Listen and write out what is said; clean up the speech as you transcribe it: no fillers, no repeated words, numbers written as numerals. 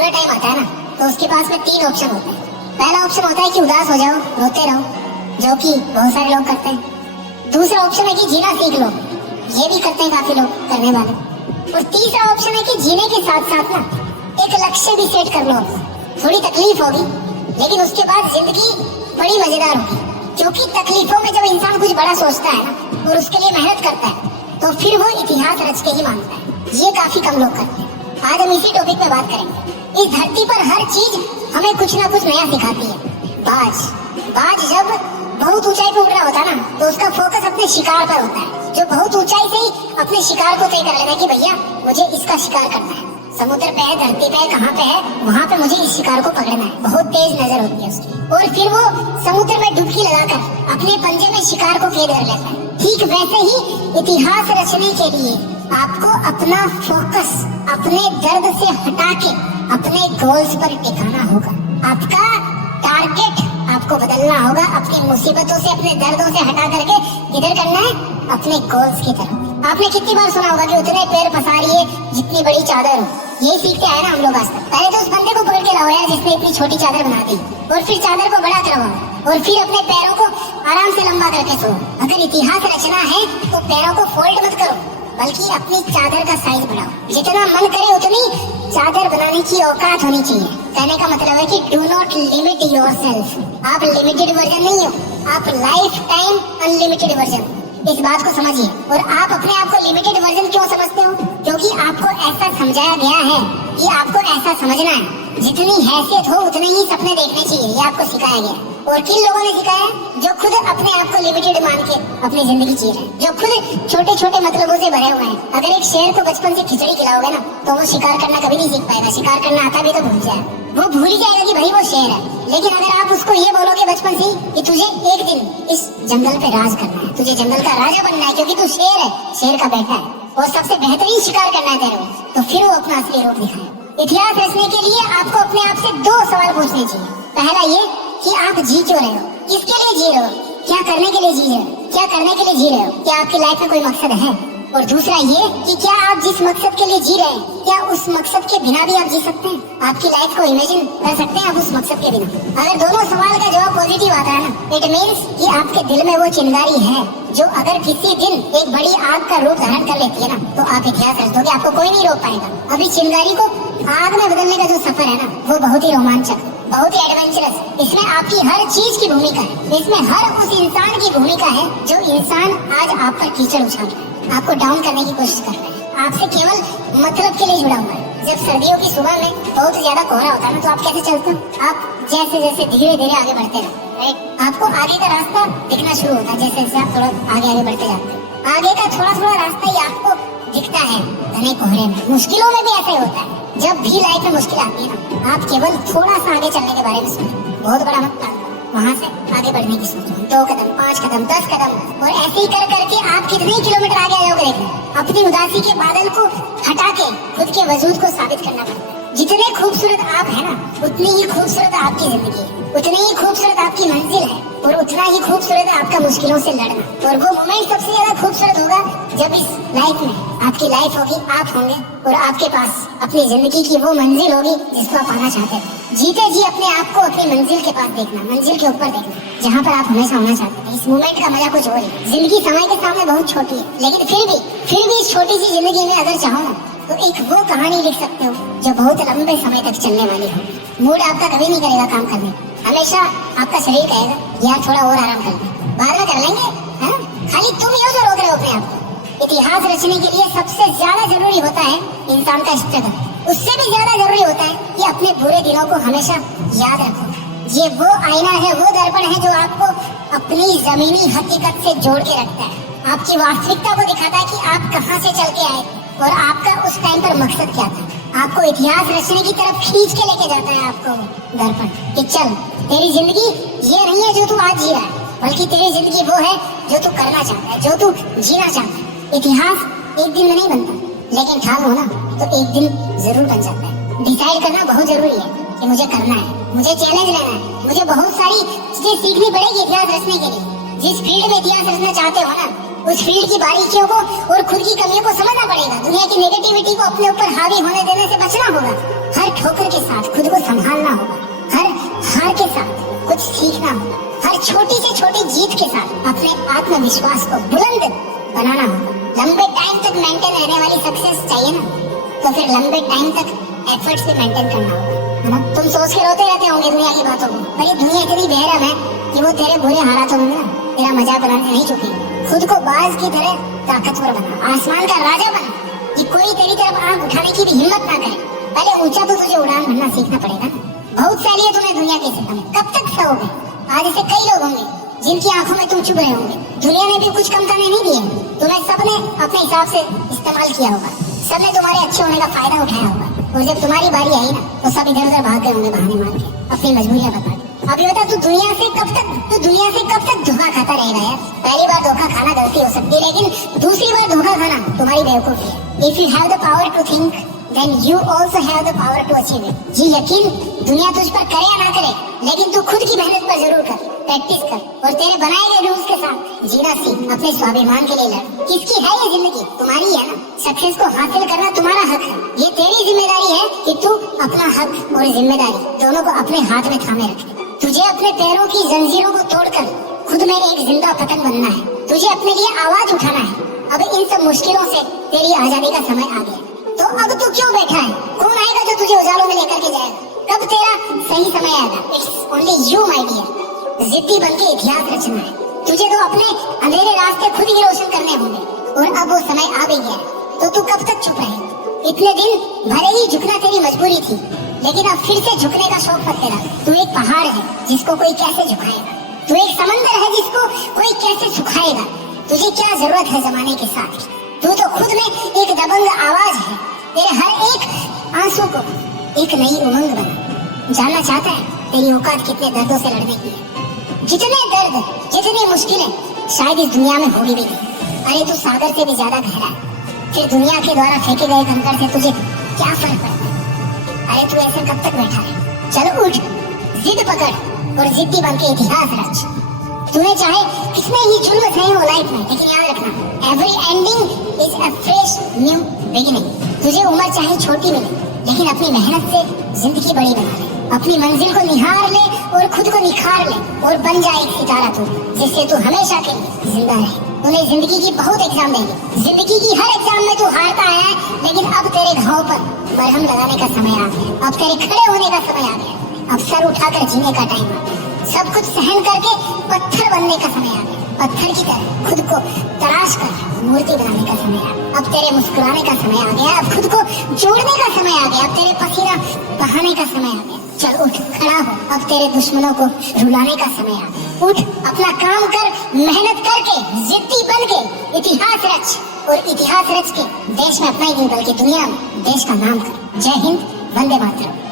बुरा टाइम आता है ना, तो उसके पास में 3 ऑप्शन होते हैं। पहला ऑप्शन होता है कि उदास हो जाओ, रोते रहो, जो कि बहुत सारे लोग करते हैं। दूसरा ऑप्शन है कि जीना सीख लो, ये भी करते हैं काफी लोग करने वाले। और तीसरा ऑप्शन है कि जीने के साथ साथ ना एक लक्ष्य भी सेट कर लो। थोड़ी तकलीफ होगी लेकिन उसके बाद जिंदगी बड़ी मजेदार होगी, क्योंकि तकलीफों में जब इंसान कुछ बड़ा सोचता है ना और उसके लिए मेहनत करता है तो फिर वो इतिहास रच के ही मानता है। ये काफी कम लोग करते हैं। आज हम इसी टॉपिक में बात करेंगे। इस धरती पर हर चीज हमें कुछ ना कुछ नया सिखाती है। बाज जब बहुत ऊंचाई पे उड़ रहा होता है ना, तो उसका फोकस अपने शिकार पर होता है। जो बहुत ऊंचाई से ही अपने शिकार को तय कर लेना कि भैया मुझे इसका शिकार करना है। समुद्र पे है, धरती पे है, कहाँ पे है, वहाँ पे मुझे इस शिकार को पकड़ना है। बहुत तेज नजर होती है उसकी, और फिर वो समुद्र में डुबकी लगाकर अपने पंजे में शिकार को कैद कर लेता है। ठीक वैसे ही इतिहास रचने के लिए आपको अपना फोकस अपने दर्द से हटा के अपने गोल्स पर टिकाना होगा। आपका टारगेट आपको बदलना होगा। अपनी मुसीबतों से, अपने दर्दों से हटा करके किधर करना है? अपने गोल्स की तरफ। आपने कितनी बार सुना होगा कि उतने पैर पसारिए जितनी बड़ी चादर हो। यही सीखते आए ना हम लोग आज तक। पहले तो उस बंदे को पकड़ के लाओ यार जिसने इतनी छोटी चादर बना दी, और फिर चादर को बड़ा करवाओ, और फिर अपने पैरों को आराम से लंबा करके सो। अगर इतिहास रचना है तो पैरों को फोल्ड मत करो, बल्कि अपनी चादर का साइज बढ़ाओ। जितना मन करे उतनी चादर बनाने की औकात होनी चाहिए। कहने का मतलब है कि डू नॉट लिमिट योरसेल्फ। आप लिमिटेड वर्जन नहीं हो, आप लाइफ टाइम अनलिमिटेड वर्जन। इस बात को समझिए। और आप अपने आप को लिमिटेड वर्जन क्यों समझते हो? क्योंकि आपको ऐसा समझाया गया है कि आपको ऐसा समझना है जितनी हैसियत हो उतने ही सपने देखने चाहिए। ये आपको सिखाया गया। और किन लोगों ने सिखाया? जो खुद अपने आप को लिमिटेड मान के अपनी जिंदगी जी रहे हैं, जो खुद छोटे छोटे मतलबों से भरे हुए हैं। अगर एक शेर को बचपन से खिचड़ी खिलाओगे ना तो वो शिकार करना कभी नहीं सीख पाएगा। शिकार करना आता भी तो भूल जाए, वो भूल ही जाएगा कि भाई वो शेर है। लेकिन अगर आप उसको ये बोलोगे बचपन से कि तुझे एक दिन इस जंगल पे राज करना है, तुझे जंगल का राजा बनना है क्योंकि तू शेर है, शेर का बेटा है, और सबसे बेहतरीन शिकार करना है तेरे को, तो फिर वो अपना असली रूप दिखाए। इतिहास रचने के लिए आपको अपने आप से 2 सवाल पूछने चाहिए। पहला ये कि आप जी क्यों रहे हो, किसके लिए जी रहे हो, क्या करने के लिए जी रहे हो, क्या करने के लिए जी रहे हो, क्या आपकी लाइफ में कोई मकसद है। और दूसरा ये कि क्या आप जिस मकसद के लिए जी रहे हैं, क्या उस मकसद के बिना भी आप जी सकते हैं? आपकी लाइफ को इमेजिन कर सकते हैं आप उस मकसद के बिना? अगर दोनों सवाल का जवाब पॉजिटिव आता है ना, इट मीन्स कि आपके दिल में वो चिंगारी है जो अगर किसी दिन एक बड़ी आग का रूप धारण कर लेती है ना, तो आप इतिहास रच दोगे, आपको कोई नहीं रोक पाएगा। अभी चिंगारी को आग में बदलने का जो सफर है ना, वो बहुत ही रोमांचक, बहुत ही एडवेंचरस। इसमें आपकी हर चीज की भूमिका है। इसमें हर उस इंसान की भूमिका है जो इंसान आज आप पर कीचड़ उछाल रहा है, आपको डाउन करने की कोशिश कर रहे हैं, आपसे केवल मतलब के लिए जुड़ा हुआ है। जब सर्दियों की सुबह में बहुत ज्यादा कोहरा होता है ना, तो आप कैसे चलते हो? आप जैसे जैसे धीरे धीरे आगे बढ़ते हैं, राइट, आपको आगे का रास्ता दिखना शुरू होता है। जैसे जैसे आप थोड़ा आगे बढ़ते जाते हैं, आगे का थोड़ा थोड़ा रास्ता ही आपको दिखता है घने कोहरे में। मुश्किलों में भी ऐसा ही होता है। जब भी लाइफ में मुश्किल आती है ना, आप केवल थोड़ा सा आगे चलने के बारे में सोचो, बहुत बड़ा मत प्लान, वहाँ से आगे बढ़ने की सोचो। 2 कदम, 5 कदम, 10 कदम, और ऐसे ही कर करके आप कितने किलोमीटर आगे आ जाओगे। देखना, अपनी उदासी के बादल को हटा के खुद के वजूद को साबित करना पड़ता है। जितने खूबसूरत आप है ना, उतनी ही खूबसूरत आपकी जिंदगी है, उतनी ही खूबसूरत आपकी मंजिल है, और उतना ही खूबसूरत है आपका मुश्किलों से लड़ना। और वो मोमेंट सबसे ज्यादा खूबसूरत होगा जब इस लाइफ में आपकी लाइफ होगी, आप होंगे, और आपके पास अपनी जिंदगी की वो मंजिल होगी जिसको आप पाना चाहते हैं। जीते जी अपने आप को अपनी मंजिल के पास देखना, मंजिल के ऊपर देखना, जहाँ पर आप हमेशा होना चाहते हैं। इस मोमेंट का मजा कुछ और है। जिंदगी समय के सामने बहुत छोटी है, लेकिन फिर भी इस छोटी सी जिंदगी में अगर चाहो ना तो एक वो कहानी लिख सकते हो जो बहुत लंबे समय तक चलने वाली हो। मूड आपका कभी नहीं करेगा काम करने, हमेशा आपका शरीर कहेगा यार थोड़ा और आराम कर ले, बाद में कर लेंगे, है ना? खाली तुम ही हो जो रोक रहे हो अपने आप को। इतिहास रचने के लिए सबसे ज्यादा जरूरी होता है इंसान का स्ट्रगल। उससे भी ज्यादा जरूरी होता है कि अपने बुरे दिनों को हमेशा याद रखो। ये वो आईना है, वो दर्पण है जो आपको अपनी जमीनी हकीकत से जोड़ के रखता है, आपकी वास्तविकता को दिखाता है कि आप कहाँ से चल के आए और आपका उस टाइम पर मकसद क्या था। आपको इतिहास रचने की तरफ खींच के लेके जाता है आपको दर्पण कि चल तेरी जिंदगी ये नहीं है जो तू आज जी रहा है, बल्कि तेरी जिंदगी वो है जो तू करना चाहता है, जो तू जीना चाहता है। इतिहास एक दिन में नहीं बनता, लेकिन ठाल हो ना तो एक दिन जरूर बन जाता है। डिसाइड करना बहुत जरूरी है कि मुझे करना है, मुझे चैलेंज लेना है, मुझे बहुत सारी चीजें सीखनी पड़ेगी इतिहास रचने के लिए। जिस फील्ड में इतिहास रचना चाहते हो ना, उस फील्ड की बारीकियों को और खुद की कमियों को समझना पड़ेगा। दुनिया की नेगेटिविटी को अपने ऊपर हावी होने देने से बचना होगा। हर ठोकर के साथ खुद को संभालना होगा, हर हार के साथ कुछ सीखना होगा, हर छोटी से छोटी जीत के साथ अपने आत्मविश्वास को बुलंद बनाना होगा। लंबे टाइम तक मेंटेन रहने वाली सक्सेस चाहिए ना, तो फिर लंबे टाइम तक एफर्ट्स भी मेंटेन करना होगा, है ना। तुम सोच के रोते रहते होंगे दुनिया की बातों को, पर ये दुनिया इतनी बेरहम है कि वो तेरे बुरे हालातों में ना तेरा मजाक बनाने नहीं चुकेगी। खुद को बाज की तरह ताकतवर बना, आसमान का राजा बना, कि कोई तेरी तरफ आंख उठाने की भी हिम्मत ना करे। पहले ऊंचा तो तुझे उड़ान भरना सीखना पड़ेगा। बहुत सहली है तुम्हें दुनिया के सितम, कब तक सहोगे? आज ऐसे कई लोग होंगे जिनकी आंखों में तुम चुभ रहे होंगे। दुनिया ने भी कुछ कम करने नहीं दिए, तुम्हें सबने अपने हिसाब से इस्तेमाल किया होगा, सबने तुम्हारे अच्छे होने का फायदा उठाया होगा, और जब तुम्हारी बारी आई ना तो सब इधर उधर भाग गए होंगे बहाने मार के, अपनी मजबूरियां बता के। अब ये बता, तू दुनिया से कब तक धोखा खाता रहेगा यार? पहली बार धोखा खाना गलती हो सकती है, लेकिन दूसरी बार धोखा खाना तुम्हारी बेवकूफी है। If you have the power to think then you also have the power to achieve it। जी यकीन दुनिया तुझ पर करे या ना करे, लेकिन तू खुद की मेहनत पर जरूर कर, प्रैक्टिस कर, और तेरे बनाए गए रूल्स के साथ जीना सीख, अपने स्वाभिमान के लिए लड़। किसकी है ये जिंदगी? तुम्हारी है ना। सक्सेस को हासिल करना तुम्हारा हक है, ये तेरी जिम्मेदारी है कि तू अपना हक और जिम्मेदारी दोनों को अपने हाथ में थामे रखे। तुझे अपने पैरों की जंजीरों को तोड़कर खुद में एक जिंदा पतंग बनना है, तुझे अपने लिए आवाज उठाना है। अब इन सब मुश्किलों से तेरी आजादी का समय आ गया, तो अब तू क्यों बैठा है? कौन आएगा जो तुझे उजालों में लेकर के जाएगा? कब तेरा सही समय आएगा? It's only you my dear. जिद्दी बनके इतिहास रचना है, तुझे तो अपने अंधेरे रास्ते खुद ही रोशन करने होंगे, और अब वो समय आ भी गया है, तो तू कब तक चुप रहे? इतने दिन भले ही झुकना तेरी मजबूरी थी, लेकिन अब फिर से झुकने का शौक मत तेरा। तू एक पहाड़ है जिसको कोई कैसे झुकाएगा, तू एक समंदर है जिसको कोई कैसे सुखाएगा। तुझे क्या जरूरत है जमाने के साथ? तू तो खुद में एक दबंग आवाज है, तेरे हर एक आंसू को एक नई उमंग बना। जानना चाहता है तेरी औकात कितने दर्दों से लड़ने की है? जितने दर्द, जितनी मुश्किलें शायद इस दुनिया में होगी भी नहीं। अरे तू सागर से भी ज्यादा गहरा है, फिर दुनिया के द्वारा फेंके गए कंकड़ से तुझे क्या फर्क पड़ता है? अरे तू ऐसे कब तक बैठा है? चलो उठ, जिद पकड़ और जिद्दी बन के इतिहास रच। तूने चाहे कितने ही जुल्म सहे हो लाइफ में, लेकिन याद रखना, every ending is a fresh new beginning. तुझे उम्र चाहे छोटी मिले, लेकिन अपनी मेहनत से जिंदगी बड़ी बना ले, अपनी मंजिल को निहार ले और खुद को निखार ले, और बन जाए एक सितारा तू, जिससे तू हमेशा के लिए जिंदा रहे। तूने जिंदगी की बहुत एग्जाम देंगे, जिंदगी की हर एग्जाम में तू हारता आया है, लेकिन अब तेरे घाव पर मरहम लगाने का समय आ गया, अब तेरे खड़े होने का समय आ गया, अब सर उठाकर जीने का टाइम आ गया, सब कुछ सहन करके पत्थर बनने का समय आ गया, पत्थर की तरह खुद को तराश कर मूर्ति बनाने का समय आ गया, अब तेरे मुस्कुराने का समय आ गया, अब खुद को जोड़ने का समय आ गया, अब तेरे पसीना बहाने का समय आ गया। चल उठ, खड़ा हो, अब तेरे दुश्मनों को रुलाने का समय आ गया। उठ, अपना काम कर, मेहनत करके, जिद्दी बन के इतिहास रच, और इतिहास रच के देश में अपना ही नहीं बल्कि दुनिया में देश का नाम कर। जय हिंद, वंदे मातरम।